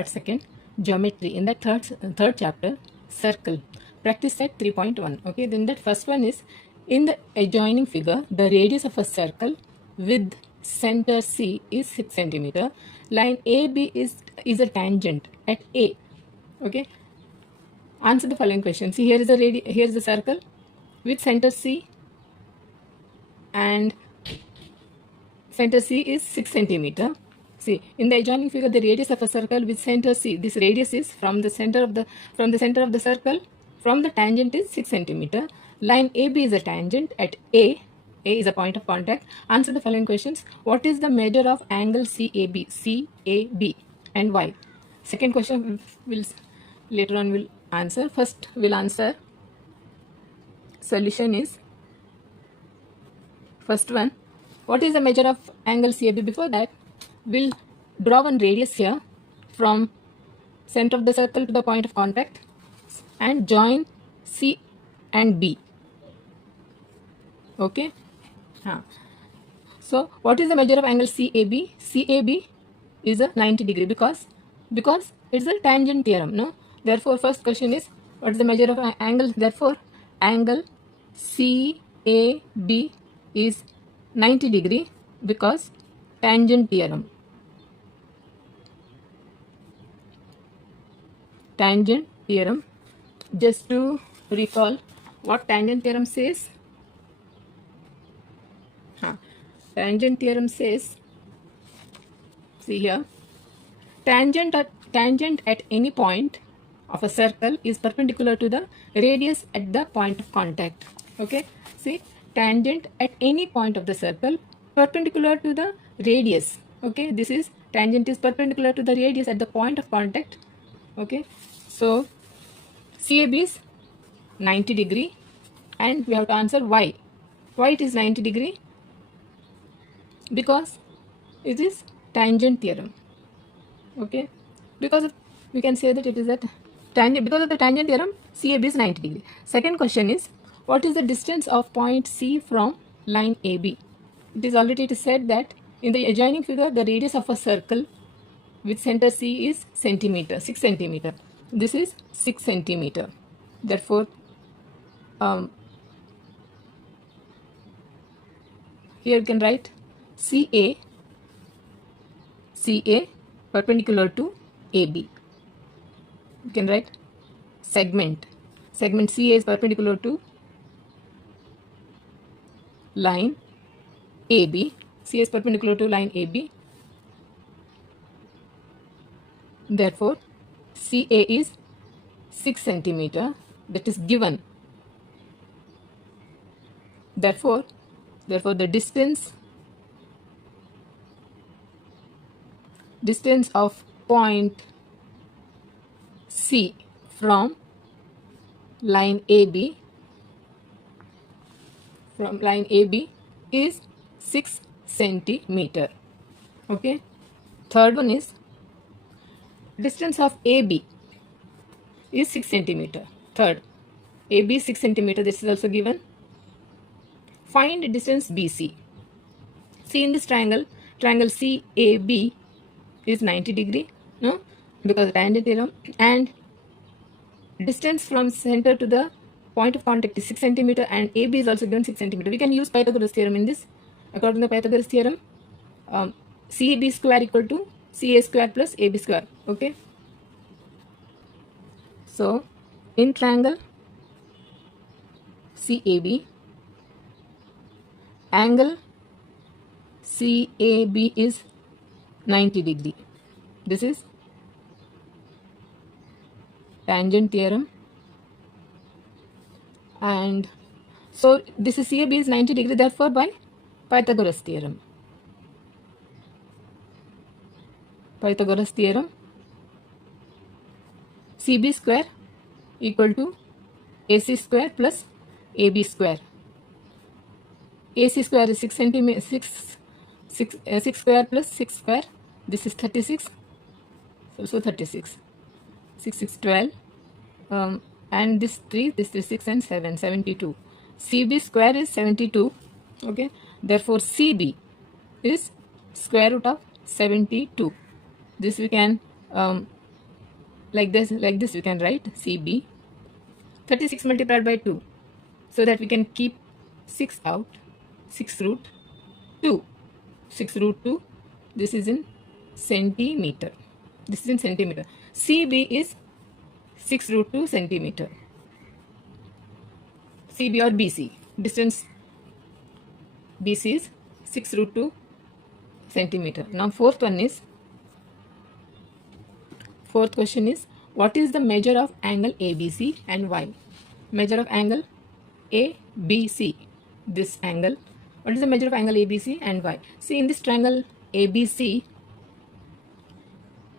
part second, geometry. In that third chapter, circle. Practice set 3.1. Okay, then that first one is, in the adjoining figure, the radius of a circle with center C is 6 centimeter. Line AB is a tangent at A. Okay, answer the following question. See, here is a circle with center C, and center C is 6 centimeter. See, in the adjoining figure, the radius of a circle with center C. This radius is from the center of the circle. From the tangent is 6 centimeter. Line AB is a tangent at A. A is a point of contact. Answer the following questions. What is the measure of angle CAB? CAB and why? Second question later on we'll answer. First we'll answer. Solution is, first one, what is the measure of angle CAB? Before that, we'll draw one radius here from center of the circle to the point of contact and join C and B. Okay. So what is the measure of angle CAB? CAB is a 90 degree because it's a tangent theorem. No. Therefore, first question is, what is the measure of angle? Therefore, angle CAB is 90 degree because tangent theorem. Tangent theorem. Just to recall what tangent theorem says. Tangent theorem says, see here, tangent at any point of a circle is perpendicular to the radius at the point of contact. Okay, see, tangent at any point of the circle perpendicular to the radius. Okay, this is tangent is perpendicular to the radius at the point of contact. Okay, so CAB is 90 degree and we have to answer why. Why it is 90 degree? Because it is tangent theorem. Okay, because we can say that it is a tangent, because of the tangent theorem, CAB is 90 degree. Second question is, what is the distance of point C from line AB? It is already said that in the adjoining figure, the radius of a circle with center C is centimeter, 6 centimeter. This is 6 centimeter. Therefore, here you can write CA perpendicular to AB. You can write segment CA is perpendicular to line AB. CA is perpendicular to line AB. Therefore, CA is 6 centimeter. That is given. Therefore, the distance of point C from line AB is 6 centimeter. Okay. Third one is, distance of AB is 6 centimeter. Third, AB is 6 centimeter. This is also given. Find distance BC. See, in this triangle CAB is 90 degree, no, because tangent theorem, and distance from center to the point of contact is 6 centimeter and AB is also given 6 centimeter. We can use Pythagoras theorem in this. According to the Pythagoras theorem, CAB square equal to CA square plus AB square. Okay. So, in triangle CAB, angle CAB is 90 degree. This is tangent theorem, and so this is CAB is 90 degree, therefore by Pythagoras theorem. CB square equal to AC square plus AB square. AC square is 6 centimeter, 6 square plus 6 square. This is 36. So 36. 6 12. And this 3, this is 6 and 7, 72. CB square is 72. Okay. Therefore, CB is square root of 72. This we can like this you can write CB. 36 multiplied by 2, so that we can keep 6 out. 6 root 2. 6 root 2. This is in centimeter. This is in centimeter. CB is 6 root 2 centimeter. CB or BC. Distance BC is 6 root 2 centimeter. Now fourth question is, what is the measure of angle ABC and Y? Measure of angle ABC. This angle. What is the measure of angle ABC and Y? See, in this triangle ABC,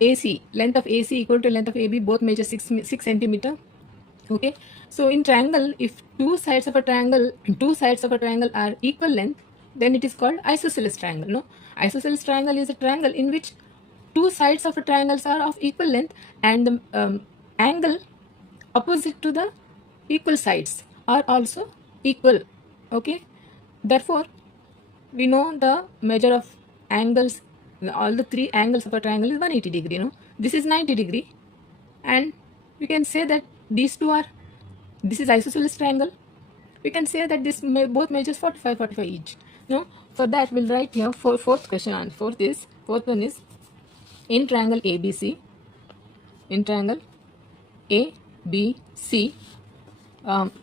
AC, length of AC equal to length of AB, both measure 6 centimeter. Okay, so in triangle, if two sides of a triangle are equal length, then it is called isosceles triangle. No, isosceles triangle is a triangle in which two sides of a triangle are of equal length, and the angle opposite to the equal sides are also equal. Okay, therefore we know the measure of angles. All the three angles of a triangle is 180 degree. No, this is 90 degree, and we can say that these two are, this is isosceles triangle. We can say that this both measures 45 each. No, for that we'll write here fourth question, and fourth one is, in triangle ABC,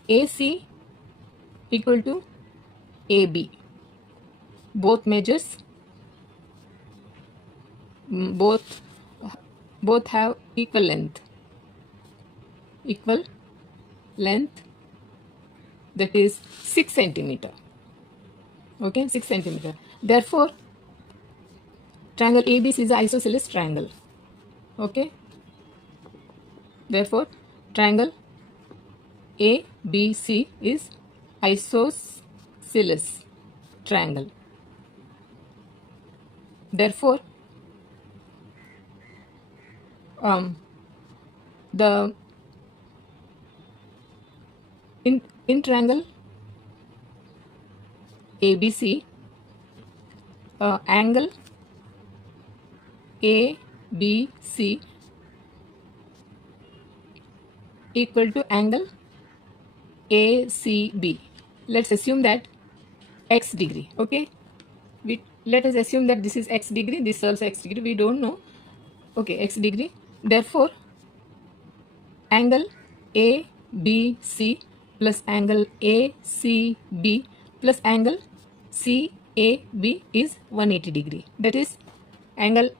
AC equal to AB, both measures, both have equal length, that is 6 centimeter. Okay, 6 centimeter. Therefore triangle ABC is an isosceles triangle. Okay, therefore triangle ABC is isosceles triangle. Therefore the in triangle ABC, angle ABC equal to angle ACB. Let's assume that x degree. Okay, let us assume that this is x degree, this is also x degree, we don't know. Okay, x degree. Therefore angle ABC plus angle ACB plus angle CAB is 180 degree. That is angle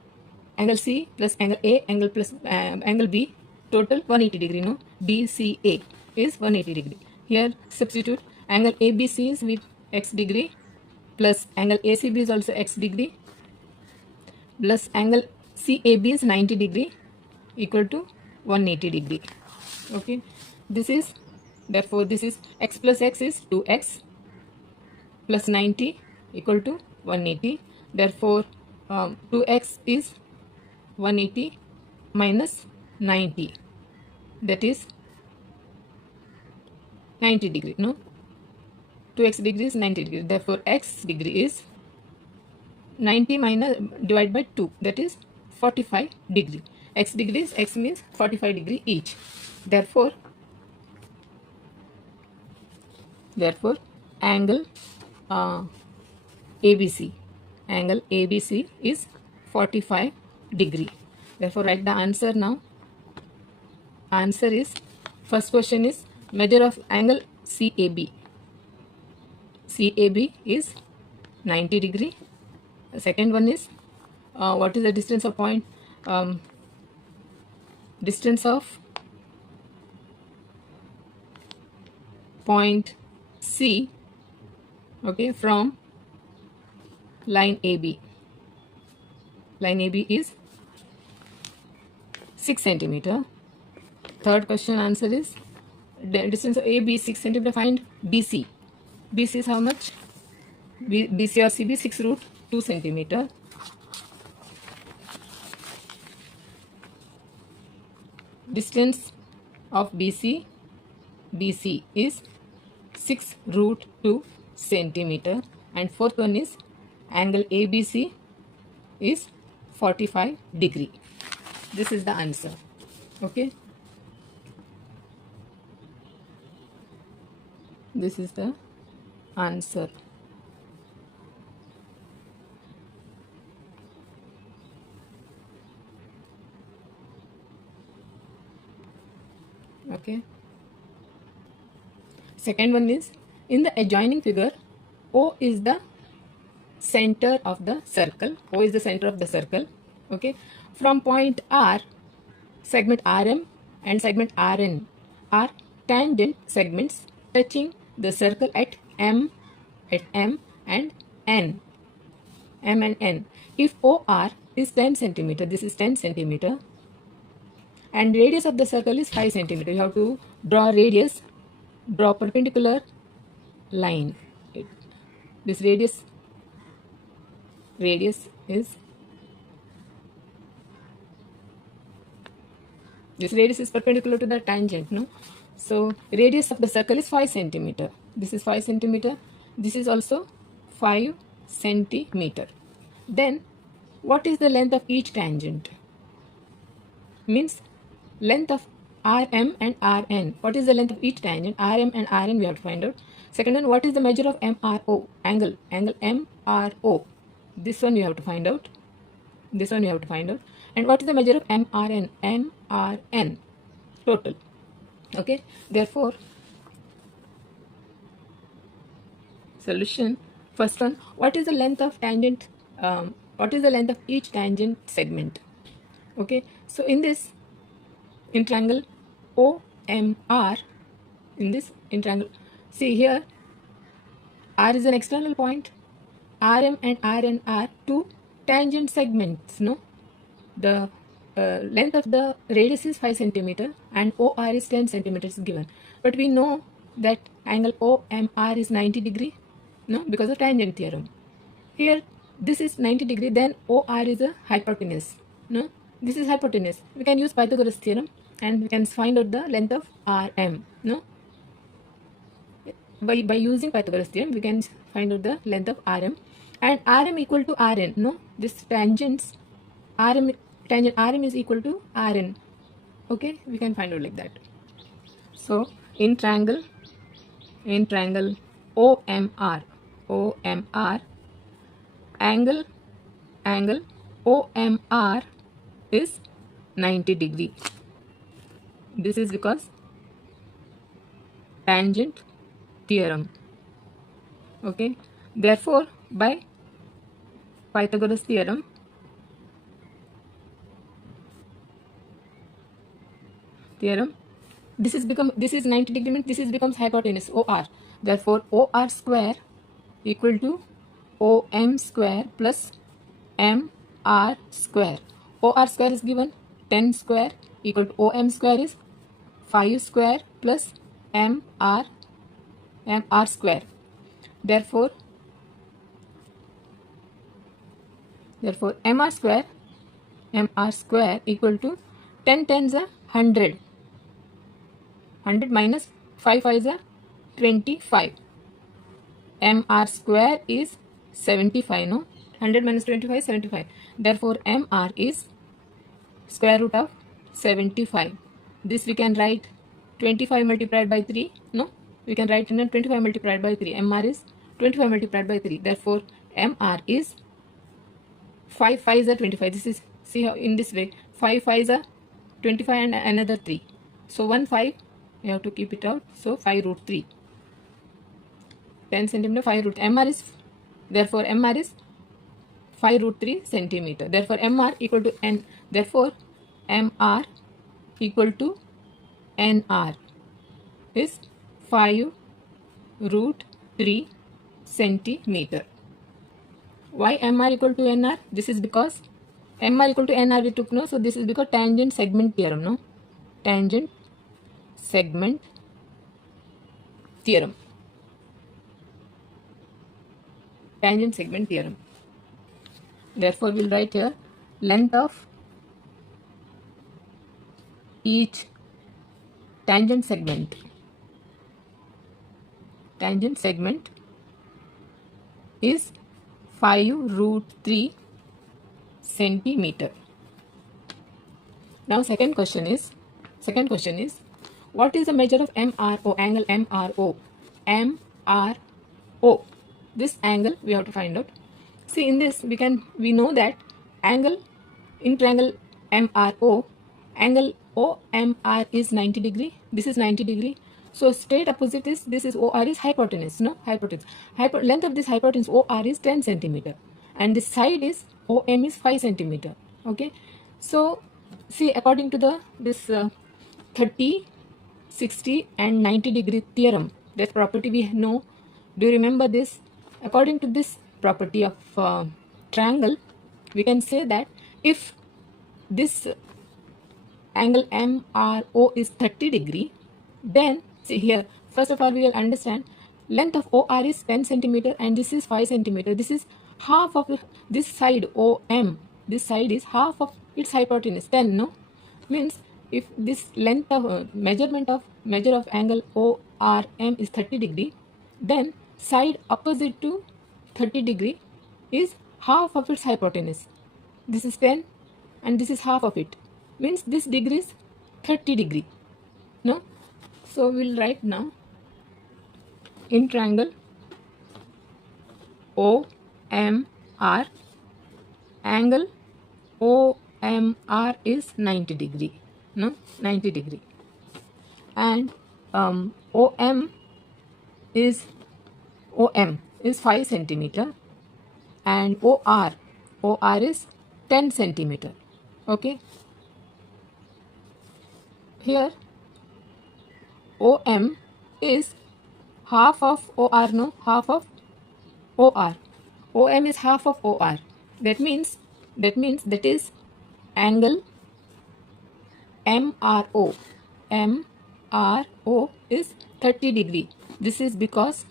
C plus angle A, angle plus angle B, total 180 degree. No, BCA is 180 degree. Here substitute angle ABC is with x degree plus angle ACB is also x degree plus angle CAB is 90 degree equal to 180 degree. Okay, this is, therefore this is x plus x is 2x plus 90 equal to 180. Therefore 2x is 180 minus 90, that is 90 degree. No, 2x degree is 90 degree. Therefore x degree is 90 minus divided by 2, that is 45 degree. X degrees, x means 45 degree each. Therefore angle ABC is 45 degree. Therefore write the answer now. Answer is, first question is measure of angle CAB. CAB is 90 degree. The second one is what is the distance of point? Distance of point C, okay, from line AB. Line AB is 6 centimeter. Third question answer is, the distance of AB 6 centimeter. Find BC. BC is how much? BC or CB 6 root 2 centimeter. Distance of BC is 6 root 2 centimeter. And fourth one is angle ABC is 45 degree. This is the answer. Okay, this is the answer. Okay, second one is, in the adjoining figure, O is the center of the circle. O is the center of the circle. Okay, from point R, segment RM and segment RN are tangent segments touching the circle at M and N. M and N. If OR is 10 centimeter, this is 10 centimeter, and radius of the circle is 5 centimeter. You have to draw radius, draw perpendicular line. This radius is perpendicular to the tangent, no? So radius of the circle is 5 centimeter. This is 5 centimeter. This is also 5 centimeter. Then what is the length of each tangent? Means length of RM and RN. What is the length of each tangent? RM and RN we have to find out. Second one, what is the measure of MRO? Angle MRO. This one you have to find out. This one you have to find out. And what is the measure of MRN? MRN. Total. Okay. Therefore, solution. First one, what is the length of tangent? What is the length of each tangent segment? Okay. So in this, in triangle OMR, in this in triangle, see here, R is an external point. RM and RN are two tangent segments. No, the length of the radius is 5 centimeter and OR is 10 centimeters given. But we know that angle OMR is 90 degree, no, because of tangent theorem. Here this is 90 degree, then OR is a hypotenuse, no, this is hypotenuse. We can use Pythagoras theorem and we can find out the length of RM, no. By using Pythagoras theorem, we can find out the length of RM, and RM equal to RN, no, this tangent RM is equal to RN. Okay, we can find out like that. So in triangle OMR, angle OMR is 90 degree. This is because tangent theorem. Okay, therefore by Pythagoras theorem, this is 90 degree, means this is becomes hypotenuse OR. Therefore OR square equal to OM square plus MR square. OR square is given 10 square equal to OM square is 5 square plus MR square. Therefore MR square equal to 10 tens are 100. 100 minus 5 5 is a 25. MR square is 75, no? 100 minus 25 is 75. Therefore MR is square root of 75. This we can write 25 multiplied by 3, no? We can write in 25 multiplied by 3. MR is 25 multiplied by 3. Therefore MR is 5 5 is a 25. This is, see how in this way, 5 5 is a 25 and another 3. So 1 5, you have to keep it out. So 5 root 3. 10 centimeter, 5 root. MR is, therefore MR is 5 root 3 centimeter. Therefore MR equal to N. Therefore MR equal to NR is 5 root 3 centimeter. Why MR equal to NR? This is because MR equal to NR we took, no? So this is because tangent segment theorem, no? Tangent segment theorem. Tangent segment theorem. Therefore we'll write here length of each tangent segment is 5 root 3 centimeter. Now second question is, Second question is, what is the measure of MRO, angle MRO? MRO. This angle we have to find out. See, in this we know that angle in triangle MRO, angle OMR is 90 degree. This is 90 degree. So straight opposite is, this is OR is hypotenuse, no? Hypotenuse. Length of this hypotenuse OR is 10 centimeter. And this side is OM is 5 centimeter. Okay. So see, according to this 30, 60 and 90 degree theorem, that property we know. Do you remember this? According to this property of triangle, we can say that if this angle MRO is 30 degree, then see here, first of all we will understand length of OR is 10 centimeter and this is 5 centimeter. This is half of this side OM. This side is half of its hypotenuse, 10, no? Means if this length of measure of angle ORM is 30 degree, then side opposite to 30 degree is half of its hypotenuse. This is 10 and this is half of it. Means this degree is 30 degree. No? So we'll write now, in triangle OMR, angle OMR is 90 degree. No? 90 degree. And OM is 5 centimeter and OR is 10 centimeter. Okay. Here OM is half of OR, no? Half of OR. OM is half of OR. That means that is angle MRO. MRO is 30 degree. This is because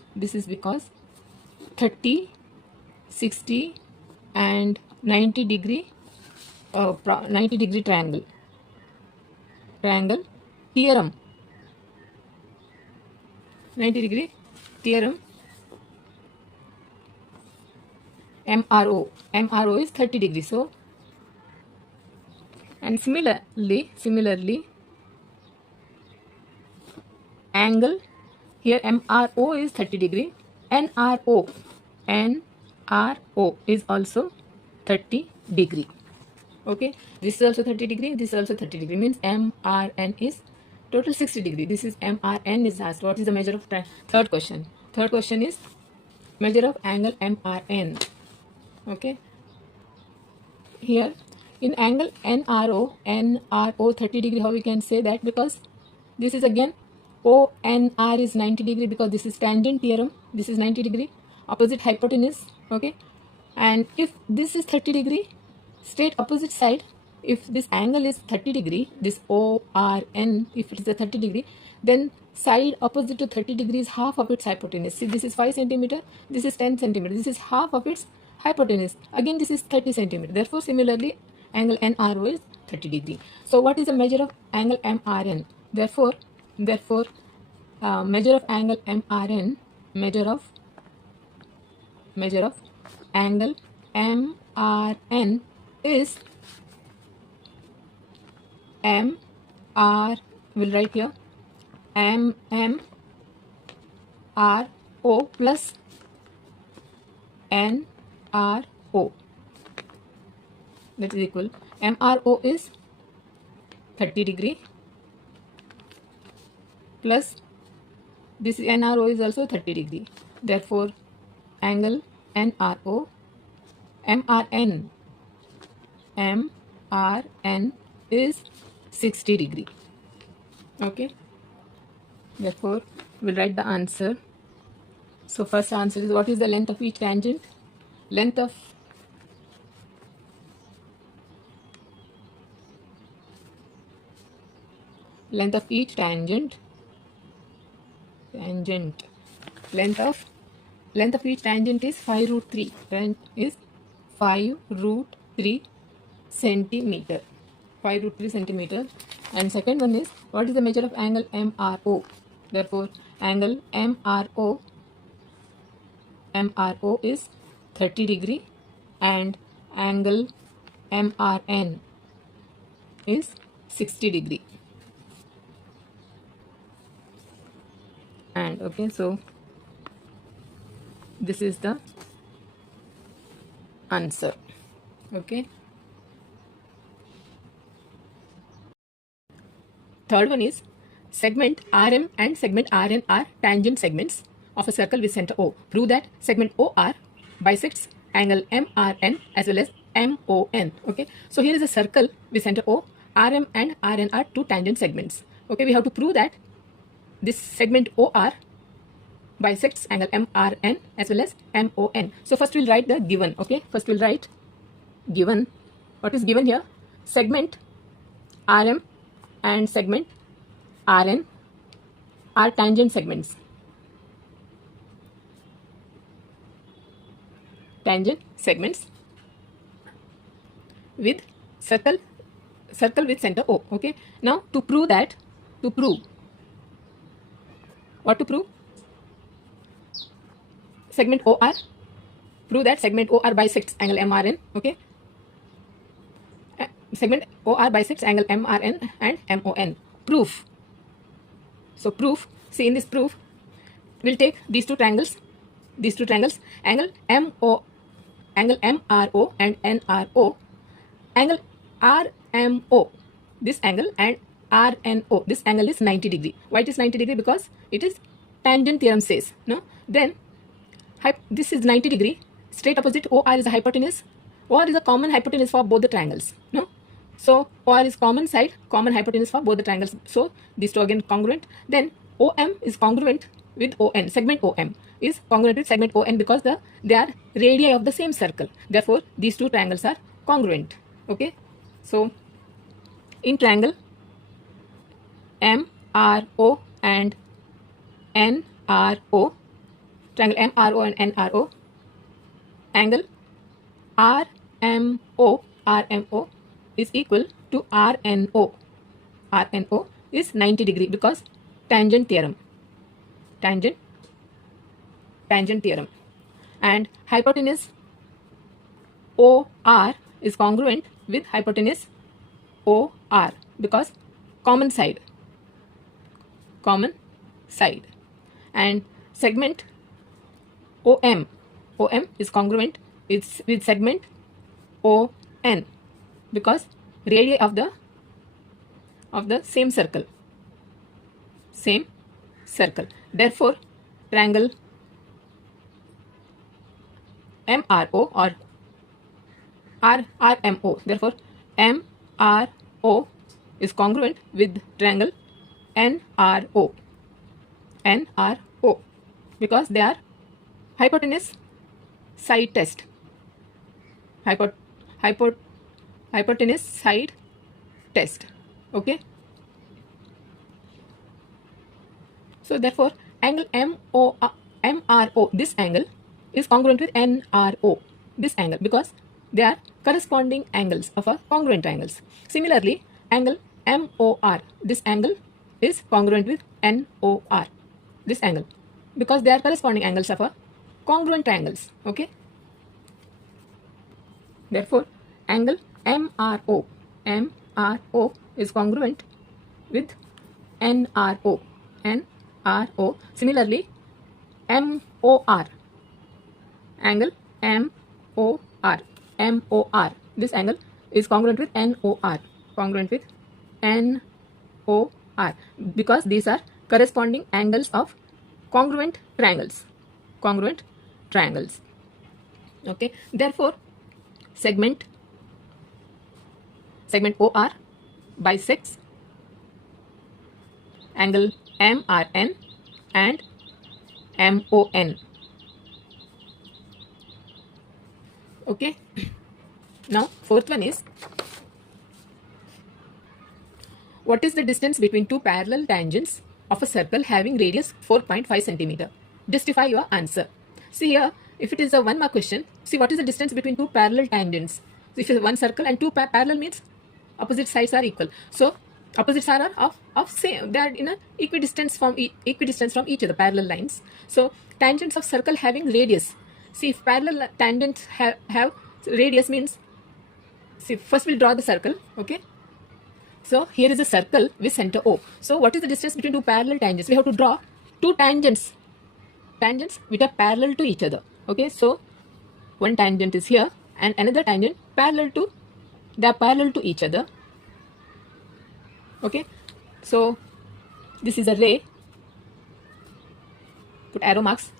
30, 60 and 90 degree 90 degree triangle theorem. 90 degree theorem MRO is 30 degree. So, and similarly angle here MRO is 30 degree. NRO is also 30 degree. Okay, this is also 30 degree, this is also 30 degree, means MRN is total 60 degree. This is MRN is asked. What is the measure of third question? Third question is measure of angle MRN. Okay, here in angle NRO 30 degree, how we can say that? Because this is again ONR is 90 degree, because this is tangent theorem. This is 90 degree, opposite hypotenuse. Okay, and if this is 30 degree, straight opposite side, if this angle is 30 degree, this ORN, if it is a 30 degree, then side opposite to 30 degree is half of its hypotenuse. See, this is 5 centimeter, this is 10 centimeter, this is half of its hypotenuse. Again, this is 30 centimeter. Therefore, similarly, angle NRO is 30 degree. So, what is the measure of angle MRN? Therefore, measure of angle MRN, measure of angle MRN is we'll write here MRO plus NRO, that is equal. MRO is 30 degree plus this NRO is also 30 degree. Therefore, angle NRO MRN is 60 degree. Okay, therefore we'll write the answer. So first answer is, what is the length of each tangent? Length of each tangent length of each tangent is 5 root 3 centimeter. 5 root 3 centimeter. And second one is, what is the measure of angle MRO? Therefore, angle MRO is 30 degree and angle MRN is 60 degree. and okay, so this is the answer. Okay, third one is segment RM and segment RN are tangent segments of a circle with center O. Prove that segment OR bisects angle MRN as well as MON. Okay, so here is a circle with center O. RM and RN are two tangent segments. Okay, we have to prove that this segment OR bisects angle MRN as well as MON. So first we'll write the given. Okay, first we'll write given. What is given here? Segment RM and segment RN are tangent segments. Tangent segments with circle with center O. Okay, now to prove that, what to prove? Segment OR, prove that segment OR bisects angle MRN. Okay, segment OR bisects angle MRN and MON. Proof. So proof, see in this proof, we'll take these two triangles, angle MRO and NRO, angle RMO, this angle, and RNO, this angle is 90 degree. Why it is 90 degree? Because it is tangent theorem says, no? Then this is 90 degree, straight opposite OR is a hypotenuse. OR is a common hypotenuse for both the triangles, no? So OR is common side, common hypotenuse for both the triangles. So these two again congruent. Then OM is congruent with ON. Segment OM is congruent with segment ON because they are radii of the same circle. Therefore, these two triangles are congruent. Okay. So in triangle MRO and NRO, triangle MRO and NRO, angle RMO is equal to RNO. RNO is 90 degree because tangent theorem. Tangent theorem. And hypotenuse OR is congruent with hypotenuse OR because common side. And segment OM is congruent with segment ON because radii of the same circle. Therefore, triangle MRO or RMO. Therefore, MRO is congruent with triangle NRO because they are hypotenuse side test. Hypotenuse side test. Okay. So therefore, angle MRO, this angle is congruent with NRO, this angle, because they are corresponding angles of a congruent triangles. Similarly, angle MOR, this angle is congruent with NOR, this angle, because they are corresponding angles of a congruent triangles. Okay. Therefore, angle MRO is congruent with NRO. Similarly, MOR, angle MOR, this angle is congruent with NOR, because these are corresponding angles of congruent triangles. Okay. Therefore, segment OR bisects angle MRN and MON. Okay. Now, fourth one is, what is the distance between two parallel tangents of a circle having radius 4.5 centimeter? Justify your answer. See here, if it is a 1 mark question, see what is the distance between two parallel tangents. So if it is one circle and two parallel means opposite sides are equal. So opposites are of same, they are in a equidistance from each other, parallel lines. So tangents of circle having radius. See, if parallel tangents have radius means, see, first we'll draw the circle. Okay. So here is a circle with center O. So what is the distance between two parallel tangents? We have to draw two tangents which are parallel to each other. Okay, so one tangent is here and another tangent they are parallel to each other. Okay, so this is a ray, put arrow marks.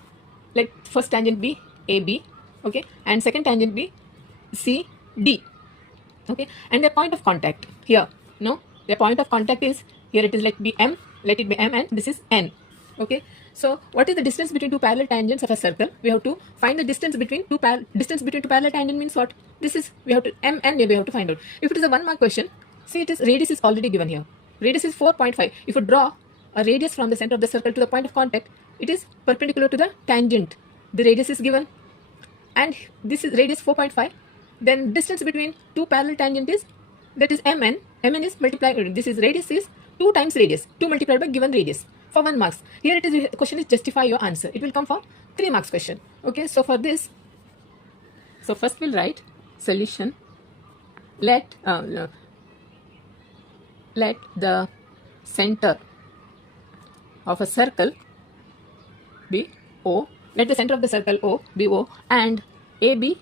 Let first tangent be AB, okay, and second tangent be CD, okay, and their point of contact here, no, their point of contact is here, it is let it be M, and this is N. Okay, so what is the distance between two parallel tangents of a circle? We have to find the distance between two parallel tangent means what? This is, we have to M and we have to find out. If it is a 1 mark question, see, it is radius is already given here. Radius is 4.5. If you draw a radius from the center of the circle to the point of contact, it is perpendicular to the tangent. The radius is given, and this is radius 4.5. Then distance between two parallel tangent is, that is Mn. Mn is multiplied. This is radius is 2 times radius. 2 multiplied by given radius for 1 marks. Here it is, question is justify your answer. It will come for 3 marks question. Okay, so for this, so first we'll write solution. Let the center of a circle be O. Let the center of the circle O be O, and AB,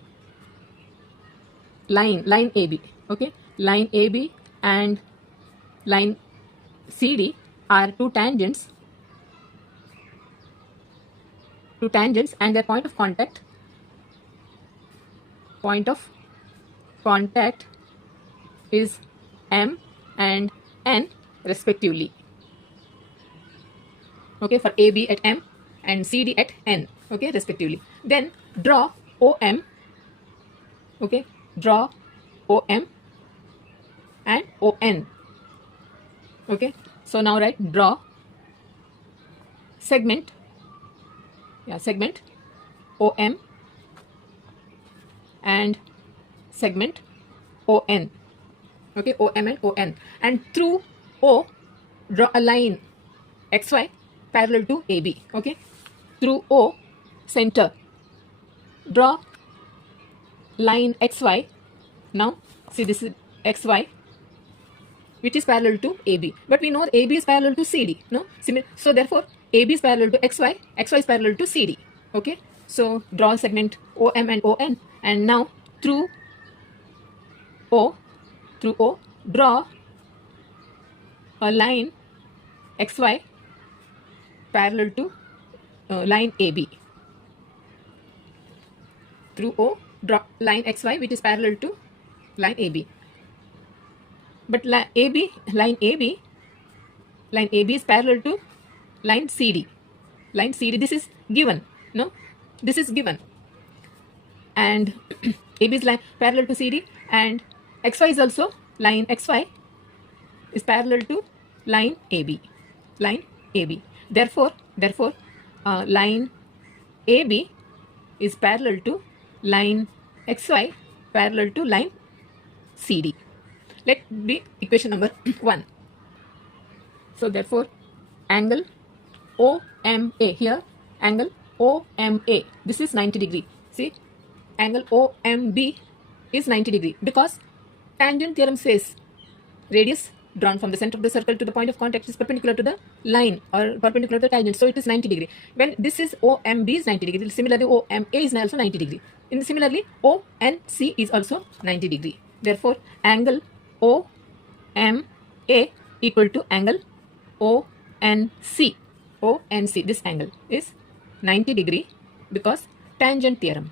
line AB, okay, line AB and line CD are two tangents and their point of contact is M and N respectively. Okay, for AB at M and CD at N, okay, respectively. Then draw OM, okay, draw OM and ON. Okay, so now write draw segment, segment OM and segment ON. Okay, OM and ON, and through O draw a line XY parallel to AB. Okay, through O center draw line XY. Now see, this is XY which is parallel to AB, but we know AB is parallel to CD, no? So therefore AB is parallel to XY, XY is parallel to CD. Okay, so draw segment OM and ON, and now through O draw a line XY parallel to line AB. Through O draw line XY which is parallel to line AB. But line AB is parallel to line CD. Line CD, this is given, no? This is given. And AB is line parallel to CD, and XY is also, line XY is parallel to line AB. Line AB. Therefore, line AB is parallel to line XY parallel to line CD. Let be equation number 1. So therefore angle OMA, here angle OMA, this is 90 degree. See, angle OMB is 90 degree, because tangent theorem says radius drawn from the center of the circle to the point of contact is perpendicular to the line or perpendicular to the tangent, so it is 90 degree. When this is OMB is 90 degree, similarly OMA is also 90 degree. Similarly ONC is also 90 degree. Therefore angle OMA equal to angle ONC. ONC, this angle is 90 degree because tangent theorem.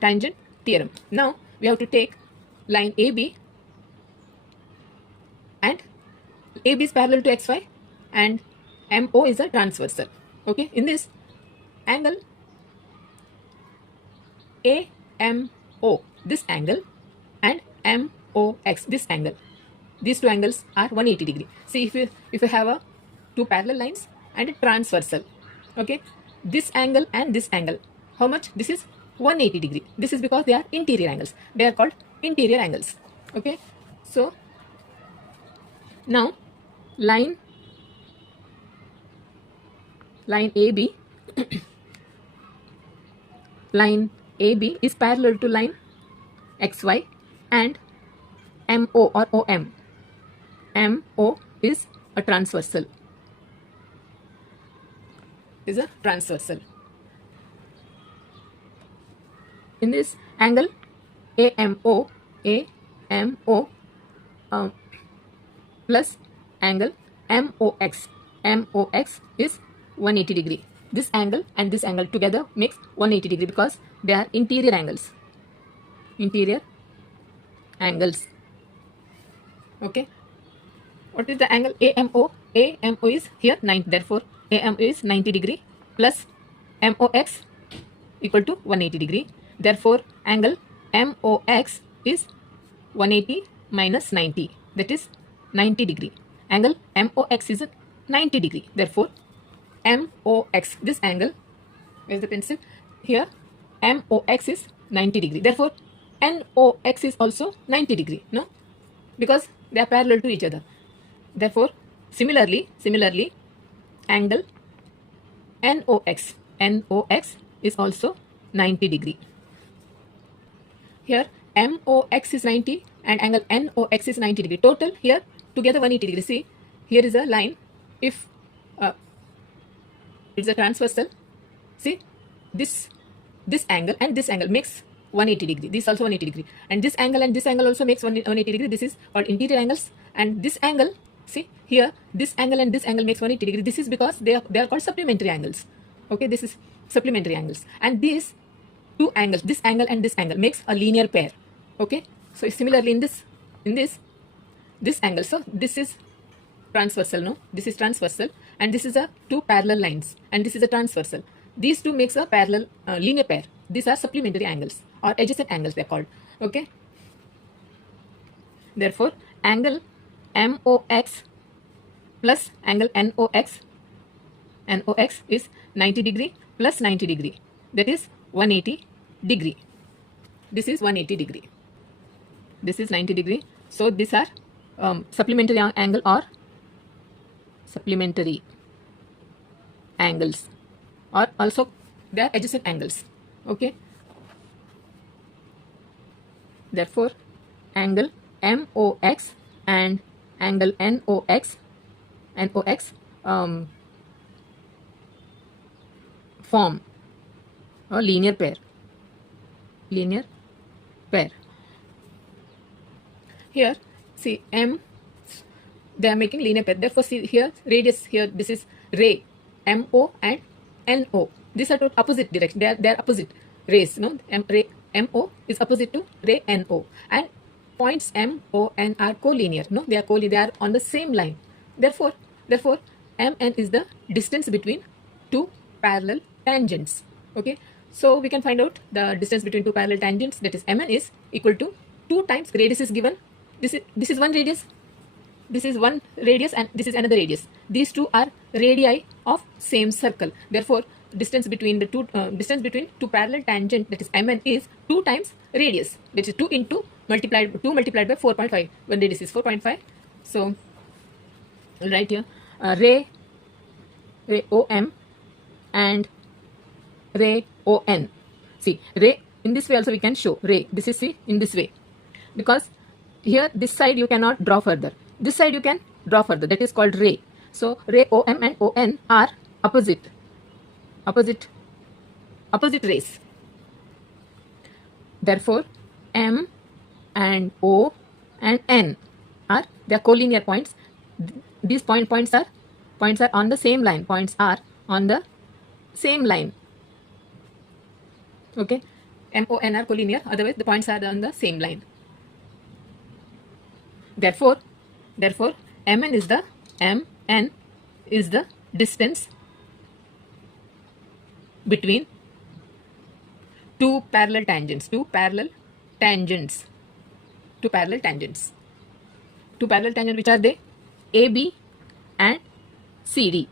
Tangent theorem. Now we have to take line AB, and AB is parallel to XY and MO is a transversal. Okay, in this angle AMO, this angle, and MOX, this angle, these two angles are 180 degree. See, if you have two parallel lines and a transversal, okay, this angle and this angle, how much? This is 180 degree. This is because they are interior angles. They are called interior angles. Okay, so now line AB line AB is parallel to line XY and MO or OM. MO is a transversal. is a transversal. In this angle AMO plus angle MOX is 180 degree. This angle and this angle together makes 180 degree because they are interior angles. Okay. What is the angle AMO? AMO is here 90. Therefore, AMO is 90 degree plus MOX equal to 180 degree. Therefore, angle MOX is 180 minus 90. That is 90 degree. Angle MOX is 90 degree. Therefore, MOX, this angle, where's the pencil? Here, MOX is 90 degree. Therefore, NOX is also 90 degree. No? Because they are parallel to each other. Therefore, similarly, angle NOX is also 90 degree. Here, MOX is 90 and angle NOX is 90 degree. Total here, together 180 degree. See, here is a line. If it's a transversal, see, this angle and this angle makes 180 degree. This also 180 degree. And this angle also makes 180 degree. This is called interior angles. And this angle, see, here, this angle and this angle makes 180 degree. This is because they are called supplementary angles. Okay, this is supplementary angles. And these two angles, this angle and this angle makes a linear pair. Okay, so similarly in this angle, so this is transversal, no? This is transversal and this is a two parallel lines and this is a transversal. These two makes a parallel linear pair. These are supplementary angles or adjacent angles they are called. Okay. Therefore, angle MOX plus angle NOX is 90 degree plus 90 degree. That is 180 degree. This is 180 degree. This is 90 degree. So these are supplementary angle or supplementary angles, or also they are adjacent angles. Okay. Therefore, angle MOX and angle NOX form a linear pair. Here, see, they are making linear pair. Therefore, see here, radius here, this is ray, MO and NO. These are to opposite direction. They are opposite rays. No, ray MO is opposite to ray NO, and points M, O, N are collinear. No, they are on the same line. Therefore, MN is the distance between two parallel tangents. Okay, so we can find out the distance between two parallel tangents. That is, MN is equal to 2 times radius is given. This is one radius. This is one radius and this is another radius. These two are radii of same circle. Therefore, distance between two parallel tangent, that is MN, is 2 times radius. That is 2 multiplied by 4.5. One radius is 4.5. So I'll write here ray OM and ray ON. See, ray in this way also we can show ray. This is, see, in this way, because here this side you cannot draw further. This side you can draw further. That is called ray. So ray OM and ON are opposite rays. Therefore, M and O and N are their collinear points. These points are on the same line. Points are on the same line. Okay, M, O, N are collinear. Otherwise, the points are on the same line. Therefore, MN is the distance between two parallel tangents. Two parallel tangents. Which are they? AB and CD.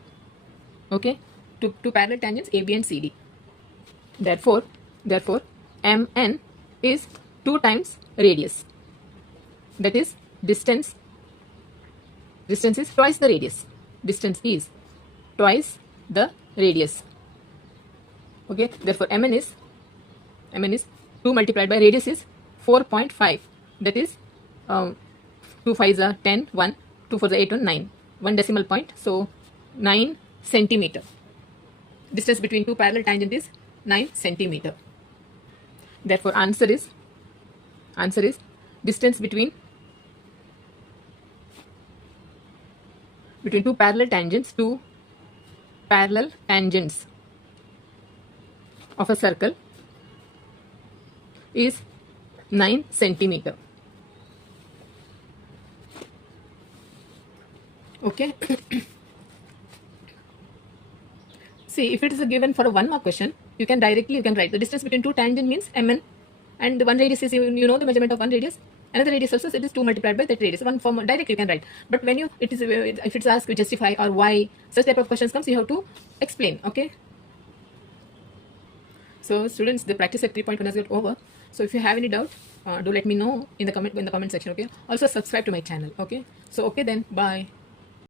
Okay, two parallel tangents, AB and CD. Therefore, MN is 2 times radius. That is, distance is twice the radius. Distance is twice the radius. Okay, therefore MN is 2 multiplied by radius is 4.5. That is 2 5s are 10, 1, 2 4s are 8, 1, 9. 1 decimal point, so 9 centimeter. distance between two parallel tangents is 9 centimeter. Therefore, answer is distance between two parallel tangents of a circle is 9 centimeter. Okay. See, if it is a given for a 1 mark question, you can write the distance between two tangents means mn, and the one radius is, you know the measurement of one radius. Another radius also, it is 2 multiplied by that radius. One form directly you can write. But when if it's asked to justify or why, such type of questions comes, you have to explain. Okay. So students, the practice at 3.1 has got over. So if you have any doubt, do let me know in the comment section. Okay. Also subscribe to my channel. Okay. So okay then, bye.